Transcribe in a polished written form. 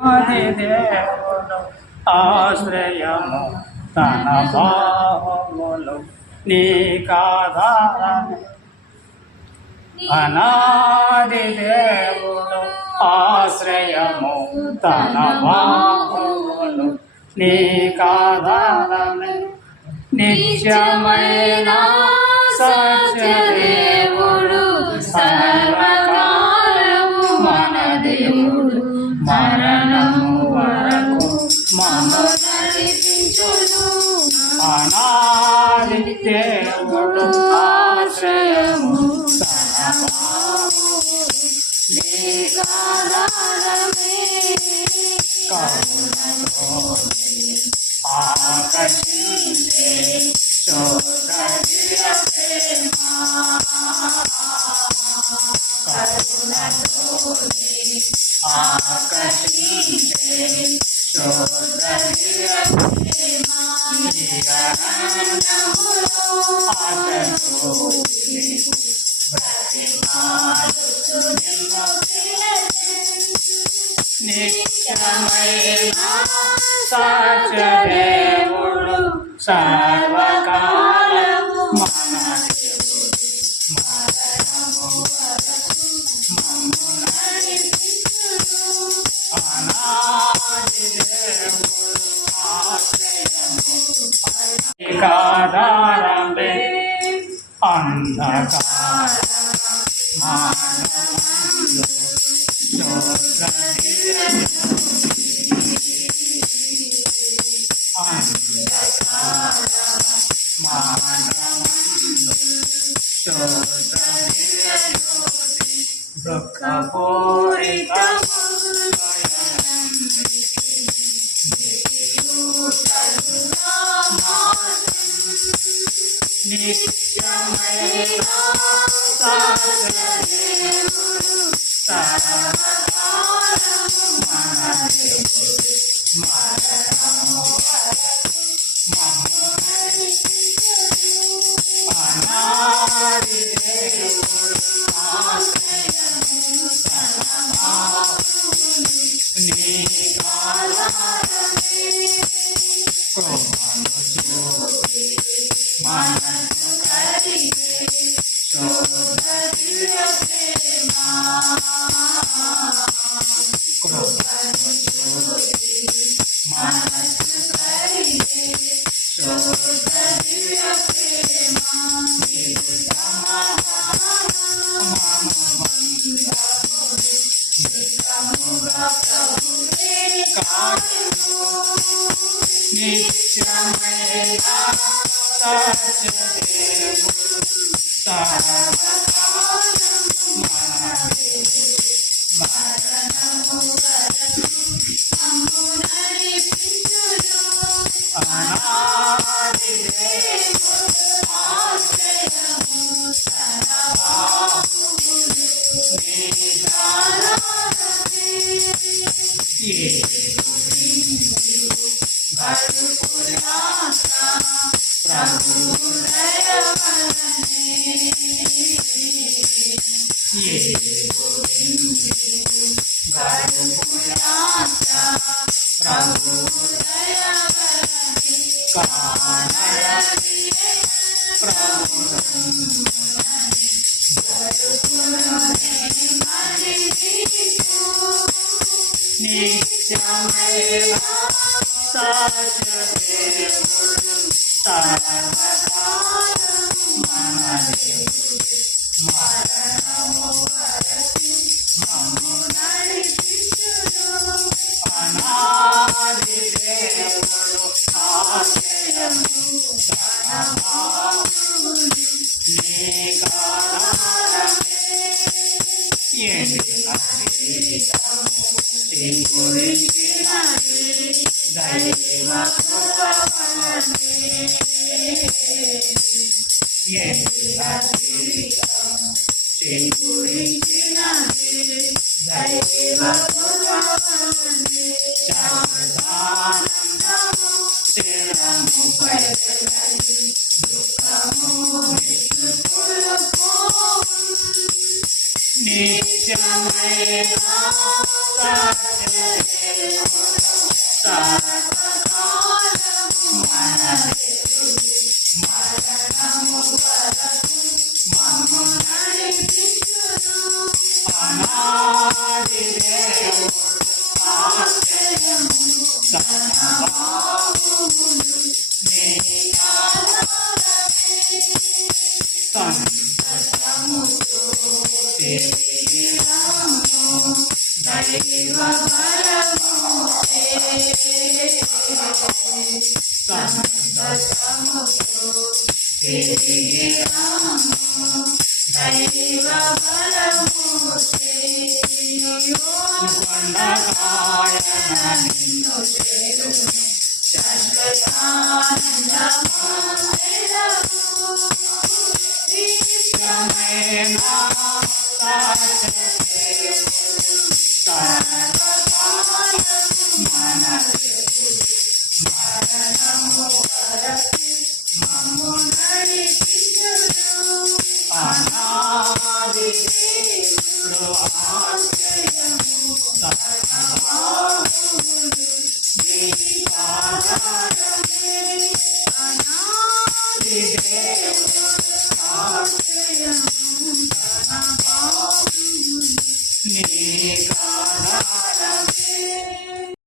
ఆదిదేవుడు ఆశ్రయము తన బాహువులు నీకాధారము. అనాది దేవుడు ఆశ్రయము తన బాహువులు నీకాధారమే. నిత్యమైన సత్యదేవుడు సర్వకాలము మన దేవుడు మరణము వరకు మమ్ము నడిపించును. అనాది దేవుడు ఆశ్రయము తన బాహువులు నీకాధారమే. కరుణతో ఆకర్షించే చోదరియ ప్రేమ. కరుణతో ఆకర్షించే చోదరియ ప్రేమ. జీవనములో ఆశతో బ్రతిమాలుచు నిన్ను నిత్యమైన సత్యదేవుడు సర్వకాలము మన దేవుడు మరణము వరకు మమ్ము నడిపించును. అనాది దేవుడు ఆశ్రయము నీకాధారమే. అంధకార మానవంలో నిత్యమైన సత్యదేవుడు సర్వకాలము మన దేవుడు మరణము వరకు మమ్ము నడిపించును. అనాది దేవుడు ఆశ్రయము తన బాహువులు నీకాధారమే. కృపను చూపి మనసు కరిగే చోదరియ ప్రేమ. కృపను చూపి మనసు కరిగే చోదరియ ప్రేమ. నీవు నిత్యముగా ప్రభువే కాచును. నిత్యమైన సత్యదేవుడు సర్వకాలము మన దేవుడు మరణము వరకు మమ్ము నడిపించును. అనాది దేవుడు ఆశ్రయము తన బాహువులు నీకాధారమే. గడుపులాస ప్రభు దయవలనే. గడుపులాస ప్రభు దయవలనే. కానరది ప్రభువునని గడుపులోనే మరిచు. నిత్యమైన సత్యదేవుడు సర్వకాలము మన దేవుడు మరణము వరకు మమ్ము నడిపించును. అనాది దేవుడు ఆశ్రయము తన బాహువులు నీకాధారమే. గురించినది దైవ కృప వలనే. గురించినది దైవ కృప వలనే. సర్వదానందము స్థిరముపై దుఃఖము విష్ణువులు పోవు. నిత్యమైన సత్యదేవుడు సర్వకాలము మన దేవుడు మరణము వరకు మమ్ము నడిపించును అనాది దేవుడు ఆశ్రయము సర్వబాహువులు నీ ఆధారమే సంతసముతో తిరిగిరాము దైవ బలముతే సంతసముతో తిరిగిరాము దైవ బలముతే కొండకాయన నిన్ను చేరును శాశ్వతానందమానెలము నిత్యమైన సత్యదేవుడు సర్వకాలము మన దేవుడు మరణము వరకు మమ్ము నడిపించును అనాది దేవుడు ఆశ్రయము సర్వబాహువులు నీ ఆధారమే అనాది దేవుడు